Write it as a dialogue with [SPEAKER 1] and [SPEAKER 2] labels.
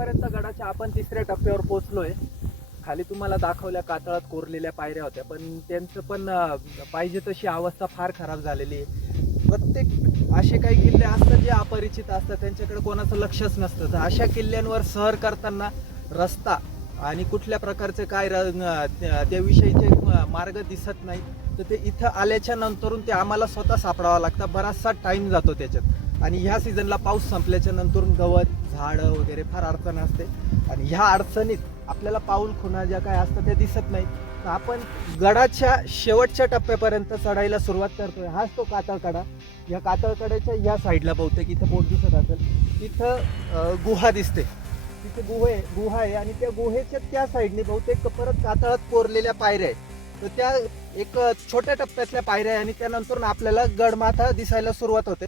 [SPEAKER 1] आतापर्यंत गडाच्या आपण तिसऱ्या टप्प्यावर पोहोचलोय. खाली तुम्हाला दाखवल्या कातळात कोरलेल्या पायऱ्या होत्या पण त्यांचं पण पाहिजे तशी अवस्था फार खराब झालेली आहे. प्रत्येक असे काही किल्ले असतात जे अपरिचित असतात त्यांच्याकडे कोणाचं लक्षच नसतं. तर अशा किल्ल्यांवर सहर करताना रस्ता आणि कुठल्या प्रकारचे काय त्या- त्याविषयीचे मार्ग दिसत नाही तर ते इथं आल्याच्या नंतरून ते आम्हाला स्वतः सापडावा लागतं. बराचसा टाईम जातो त्याच्यात. आणि ह्या सीझनला पाऊस संपल्याच्या नंतर गवत झाडं वगैरे फार अडचण असते. आणि ह्या अडचणीत आपल्याला पाऊल खुणा ज्या काय असतं त्या दिसत नाही. तर आपण गडाच्या शेवटच्या टप्प्यापर्यंत चढायला सुरुवात करतोय. हाच तो कातळकडा. या कातळकड्याच्या या साईडला बहुतेक इथं बोट दिसत असेल. इथं गुहा दिसते. तिथे गुहे गुहा आहे आणि त्या गुहेच्या त्या साईडने बहुतेक परत कातळात कोरलेल्या पायऱ्या आहेत. तर त्या एक छोट्या टप्प्यातल्या पायऱ्या आहे आणि त्यानंतर आपल्याला गडमाथा दिसायला सुरुवात होते.